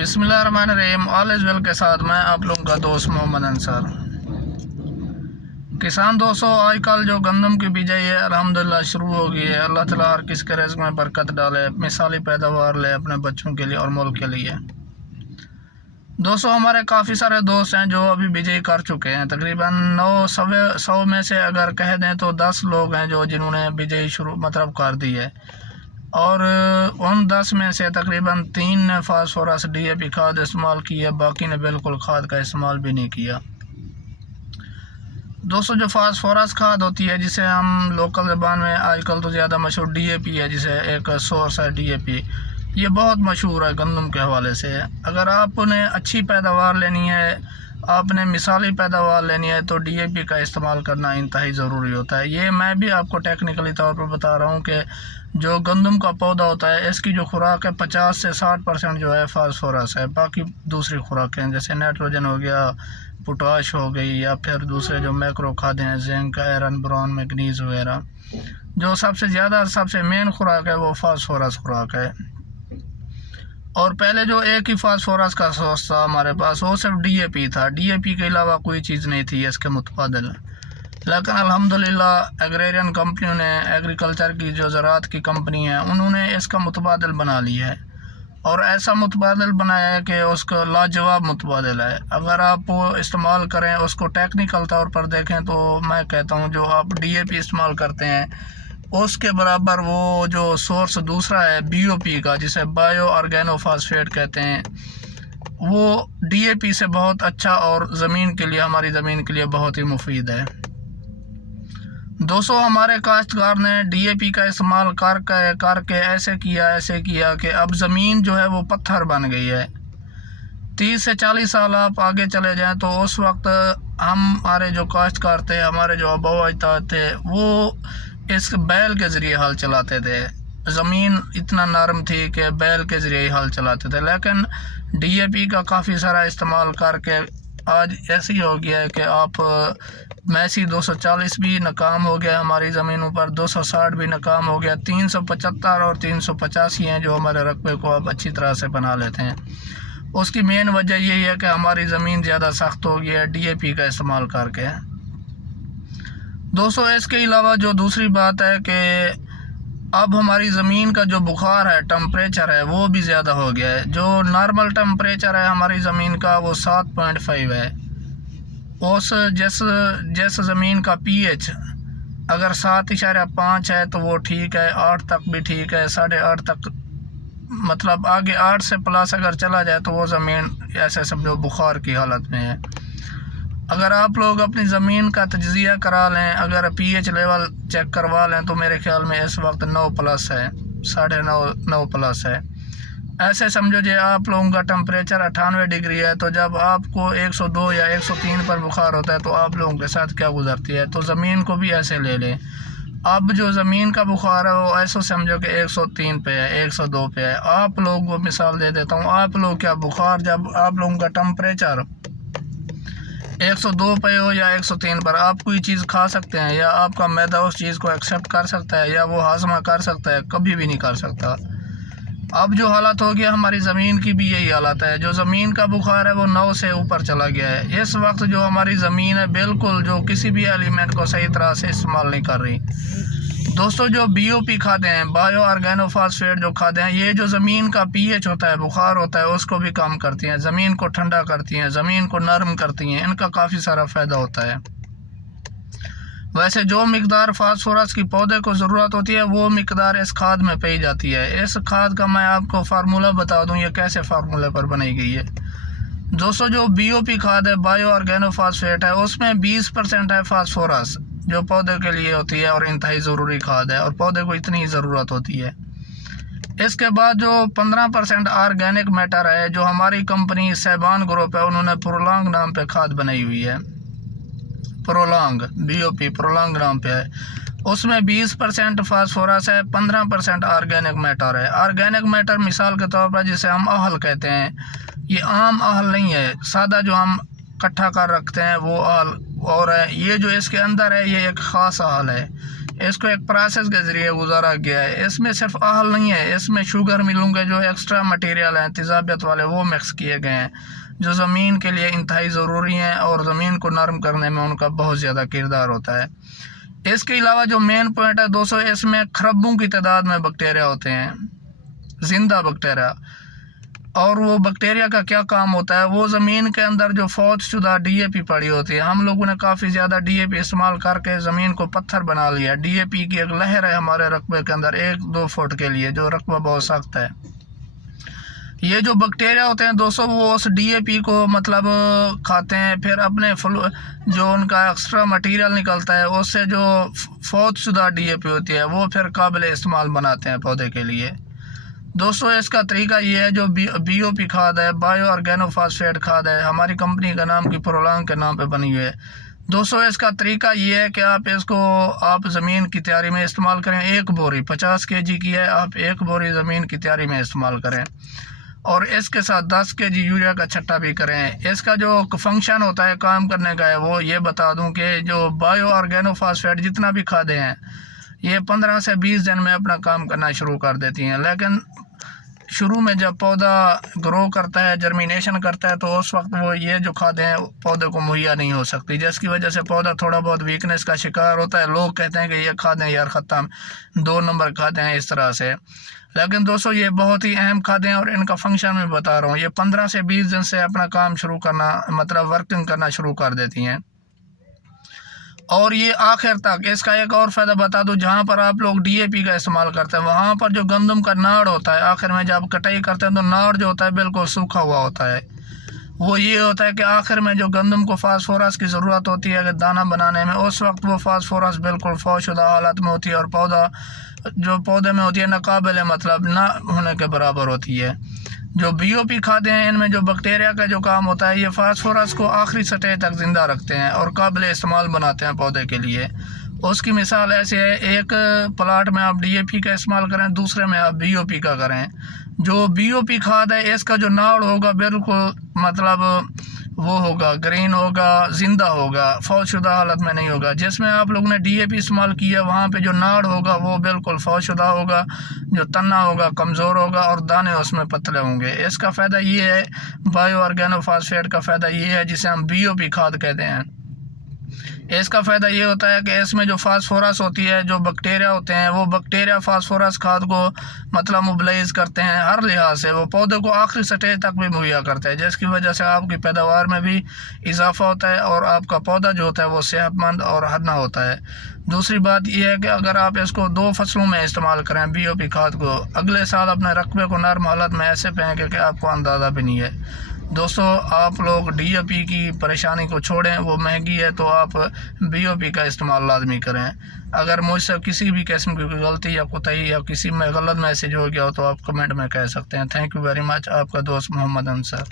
बिस्मिल्लाहिर्रहमानिर्रहीम। All is well के साथ मैं आप लोगों का दोस्त मोहम्मद अंसार। किसान दोस्तों, आजकल जो गंदम की बिजाई है अल्हम्दुलिल्लाह शुरू हो गई है। अल्लाह ताला हर किसी के रिज़्क़ में बरकत डाले, मिसाली पैदावार ले अपने बच्चों के लिए और मुल्क के लिए। दोस्तों, हमारे काफ़ी सारे दोस्त हैं जो अभी बिजाई कर चुके हैं। तकरीबन 900 में से अगर कह दें तो 10 लोग हैं जो जिन्होंने बिजाई शुरू कर दी है, और उन 10 में से तकरीबन 3 ने फास्फोरस DAP खाद इस्तेमाल की है, बाकी ने बिल्कुल खाद का इस्तेमाल भी नहीं किया। दोस्तों, जो फास्फोरस खाद होती है जिसे हम लोकल ज़बान में आजकल तो ज़्यादा मशहूर DAP है, जिसे एक सोर्स है DAP, ये बहुत मशहूर है गंदम के हवाले से। अगर आपने अच्छी पैदावार लेनी है, आपने मिसाली पैदावार लेनी है, तो DAP का इस्तेमाल करना इंतहाई ज़रूरी होता है। ये मैं भी आपको टेक्निकली तौर पर बता रहा हूँ कि जो गंदम का पौधा होता है इसकी जो खुराक है 50 से 60% जो है फास्फोरस है। बाकी दूसरी खुराकें जैसे नाइट्रोजन हो गया, पोटाश हो गई, या फिर दूसरे जो मैक्रो खादें हैं जिंक, आयरन, बोरॉन, मैग्नीज वगैरह, जो सबसे ज़्यादा सबसे मेन खुराक है वो फास्फोरस खुराक है। और पहले जो एक ही फास्फोरस का सोर्स था हमारे पास, वो सिर्फ DAP था। DAP के अलावा कोई चीज़ नहीं थी इसके मुतबादिल। लेकिन अल्हम्दुलिल्लाह एग्रेरियन कंपनियों ने, एग्रीकल्चर की जो ज़राअत की कंपनी है, उन्होंने इसका मुतबादिल बना लिया है, और ऐसा मुतबादिल बनाया है कि उसका लाजवाब मुतबादिल है। अगर आप वो इस्तेमाल करें, उसको टेक्निकल तौर पर देखें, तो मैं कहता हूँ जो आप DAP इस्तेमाल करते हैं उसके बराबर वो जो सोर्स दूसरा है BOP का, जिसे बायो ऑर्गेनोफॉस्फेट कहते हैं, वो DAP से बहुत अच्छा और ज़मीन के लिए, हमारी ज़मीन के लिए बहुत ही मुफीद है। दोस्तों, हमारे काश्तकार ने DAP का इस्तेमाल करके ऐसे किया कि अब ज़मीन जो है वो पत्थर बन गई है। 30 से 40 साल आप आगे चले जाएं तो उस वक्त हमारे जो काश्तकार थे, हमारे जो आबा अजदाद थे, वो इस बैल के ज़रिए हल चलाते थे। ज़मीन इतना नरम थी कि बैल के ज़रिए हल चलाते थे। लेकिन DAP का काफ़ी सारा इस्तेमाल करके आज ऐसी हो गया है कि आप मैसी 240 भी नाकाम हो गया हमारी ज़मीनों पर, 260 भी नाकाम हो गया, 375 और 385 हैं जो हमारे रकबे को आप अच्छी तरह से बना लेते हैं। उसकी मेन वजह यही है कि हमारी ज़मीन ज़्यादा सख्त हो गई है DAP का इस्तेमाल करके। दोस्तों, इसके अलावा जो दूसरी बात है कि अब हमारी ज़मीन का जो बुखार है, टम्परेचर है, वो भी ज़्यादा हो गया है। जो नॉर्मल टम्परेचर है हमारी ज़मीन का वो 7.5 है। उस जिस ज़मीन का pH अगर 7.5 है तो वो ठीक है, 8 तक भी ठीक है, 8.5 तक, मतलब आगे 8 से प्लस अगर चला जाए तो वो ज़मीन ऐसे समझो बुखार की हालत में है। अगर आप लोग अपनी ज़मीन का तज्ज़िया करा लें, अगर pH लेवल चेक करवा लें, तो मेरे ख्याल में इस वक्त 9+ है, 9.5 है। ऐसे समझो जे आप लोगों का टेम्परेचर 98 डिग्री है, तो जब आपको 102 या 103 पर बुखार होता है तो आप लोगों के साथ क्या गुजरती है। तो ज़मीन को भी ऐसे ले लें। अब जो ज़मीन का बुखार है वो ऐसा समझो कि 103 पे है, 102 पे है। आप लोगों को मिसाल दे देता हूँ, आप लोग क्या बुखार, जब आप लोगों का टेम्परेचर 102 पे हो या 103 पर, आप कोई चीज़ खा सकते हैं, या आपका मैदा उस चीज़ को एक्सेप्ट कर सकता है, या वो हाजमा कर सकता है? कभी भी नहीं कर सकता। अब जो हालत हो गया हमारी ज़मीन की भी यही हालत है। जो ज़मीन का बुखार है वो 9 से ऊपर चला गया है। इस वक्त जो हमारी ज़मीन है बिल्कुल जो किसी भी एलिमेंट को सही तरह से इस्तेमाल नहीं कर रही। दोस्तों, जो BOP खादें हैं, बायो ऑर्गेनोफॉस्फेट जो खादें हैं, ये जो ज़मीन का pH होता है, बुखार होता है, उसको भी कम करती हैं, ज़मीन को ठंडा करती हैं, ज़मीन को नरम करती हैं। इनका काफ़ी सारा फ़ायदा होता है। वैसे जो मिकदार फास्फोरस की पौधे को ज़रूरत होती है वो मिकदार इस खाद में पाई जाती है। इस खाद का मैं आपको फार्मूला बता दूं, ये कैसे फार्मूले पर बनाई गई है। दोस्तों, जो BOP खाद है, बायो ऑर्गेनोफॉस्फेट है, उसमें 20% है फास्फोरस, जो पौधे के लिए होती है और इंतहाई ज़रूरी खाद है, और पौधे को इतनी ही ज़रूरत होती है। इसके बाद जो 15% ऑर्गेनिक मैटर है, जो हमारी कंपनी सैबान ग्रुप है, उन्होंने प्रोलॉन्ग नाम पे खाद बनाई हुई है। प्रोलॉन्ग BOP प्रोलॉन्ग नाम पे है। उसमें 20% फास्फोरस है, 15% ऑर्गेनिक मैटर है। ऑर्गेनिक मैटर मिसाल के तौर पर जिसे हम अहल कहते हैं, ये आम अहल नहीं है, सादा जो हम इकट्ठा कर रखते हैं वो अहल और है। ये जो इसके अंदर है ये एक ख़ास अहल है। इसको एक प्रोसेस के ज़रिए गुजारा गया है। इसमें सिर्फ आहल नहीं है, इसमें शुगर मिलों के जो एक्स्ट्रा मटेरियल हैं तेज़ाबियत वाले वो मिक्स किए गए हैं, जो ज़मीन के लिए इंतहाई ज़रूरी हैं और ज़मीन को नरम करने में उनका बहुत ज़्यादा किरदार होता है। इसके अलावा जो मेन पॉइंट है दोस्तों, इसमें खरबों की तादाद में बैक्टीरिया होते हैं, ज़िंदा बैक्टीरिया। और वो बैक्टीरिया का क्या काम होता है, वो ज़मीन के अंदर जो फौज शुदा DAP पड़ी होती है, हम लोगों ने काफ़ी ज़्यादा DAP इस्तेमाल करके ज़मीन को पत्थर बना लिया। DAP की एक लहर है हमारे रकबे के अंदर 1-2 फुट के लिए, जो रकबा बहुत सख्त है। ये जो बैक्टीरिया होते हैं दोस्तों, वो उस DAP को मतलब खाते हैं, फिर अपने जो उनका एक्स्ट्रा मटेरियल निकलता है उससे जो फौज शुदा DAP होती है वो फिर काबिल इस्तेमाल बनाते हैं पौधे के लिए। दोस्तों इसका तरीका ये है, जो BOP खाद है, बायो ऑर्गेनोफॉस्फेट खाद है, हमारी कंपनी का नाम की प्रोलॉन्ग के नाम पे बनी हुई है। दोस्तों इसका तरीका ये है कि आप ज़मीन की तैयारी में इस्तेमाल करें। 1 बोरी 50 kg की है, आप 1 बोरी ज़मीन की तैयारी में इस्तेमाल करें और इसके साथ 10 kg यूरिया का छट्टा भी करें। इसका जो फंक्शन होता है काम करने का है, वो ये बता दूं कि जो बायो ऑर्गेनोफॉस्फेट जितना भी खादें हैं ये 15 से 20 दिन में अपना काम करना शुरू कर देती हैं, लेकिन शुरू में जब पौधा ग्रो करता है, जर्मिनेशन करता है, तो उस वक्त वो ये जो खादें हैं पौधे को मुहैया नहीं हो सकती, जिसकी वजह से पौधा थोड़ा बहुत वीकनेस का शिकार होता है। लोग कहते हैं कि ये खादें यार ख़त्म, 2 नंबर खादें हैं इस तरह से। लेकिन दोस्तों ये बहुत ही अहम खादें और इनका फंक्शन मैं बता रहा हूँ। ये 15 से 20 दिन से अपना काम शुरू करना मतलब वर्किंग करना शुरू कर देती हैं। और ये आखिर तक इसका एक और फ़ायदा बता दूं, जहाँ पर आप लोग DAP का इस्तेमाल करते हैं वहाँ पर जो गंदम का नाड़ होता है, आखिर में जब कटाई करते हैं तो नाड़ जो होता है बिल्कुल सूखा हुआ होता है। वो ये होता है कि आखिर में जो गंदम को फास्फोरस की ज़रूरत होती है दाना बनाने में, उस वक्त वो फास्फोरस बिल्कुल फौशुदा हालत में होती है और पौधे में होती है नाकाबिल मतलब ना होने के बराबर होती है। जो BOP खाते हैं इनमें जो बैक्टीरिया का जो काम होता है, ये फास्फोरस को आखिरी सतह तक ज़िंदा रखते हैं और काबिल इस्तेमाल बनाते हैं पौधे के लिए। उसकी मिसाल ऐसे है, एक प्लाट में आप DAP का इस्तेमाल करें, दूसरे में आप BOP का करें। जो BOP खाद है इसका जो नाड़ होगा बिल्कुल मतलब वो होगा ग्रीन होगा, ज़िंदा होगा, फौशुदा हालत में नहीं होगा। जिसमें आप लोगों ने DAP इस्तेमाल किया वहाँ पे जो नाड़ होगा वो बिल्कुल फौशुदा होगा, जो तना होगा कमज़ोर होगा और दाने उसमें पतले होंगे। इसका फ़ायदा ये है, बायो ऑर्गेनोफॉस्फेट का फ़ायदा ये है जिसे हम BOP खाद कहते हैं। इसका फ़ायदा ये होता है कि इसमें जो फास्फोरस होती है, जो बैक्टीरिया होते हैं, वो बैक्टीरिया फास्फोरस खाद को मतलब मोबिलाइज़ करते हैं, हर लिहाज से वो पौधे को आखिरी स्टेज तक भी मुहैया करते हैं, जिसकी वजह से आपकी पैदावार में भी इजाफा होता है और आपका पौधा जो होता है वो सेहतमंद और हरना होता है। दूसरी बात यह है कि अगर आप इसको 2 फसलों में इस्तेमाल करें BOP खाद को, अगले साल अपने रकबे को नरम हालत में ऐसे फेंकें कि आपको अंदाज़ा भी नहीं है। दोस्तों आप लोग DAP की परेशानी को छोड़ें, वो महंगी है, तो आप BOP का इस्तेमाल लाजमी करें। अगर मुझसे किसी भी किस्म की कोई गलती या कोताही या किसी में गलत मैसेज हो गया हो तो आप कमेंट में कह सकते हैं। Thank you very much. आपका दोस्त मोहम्मद अंसर।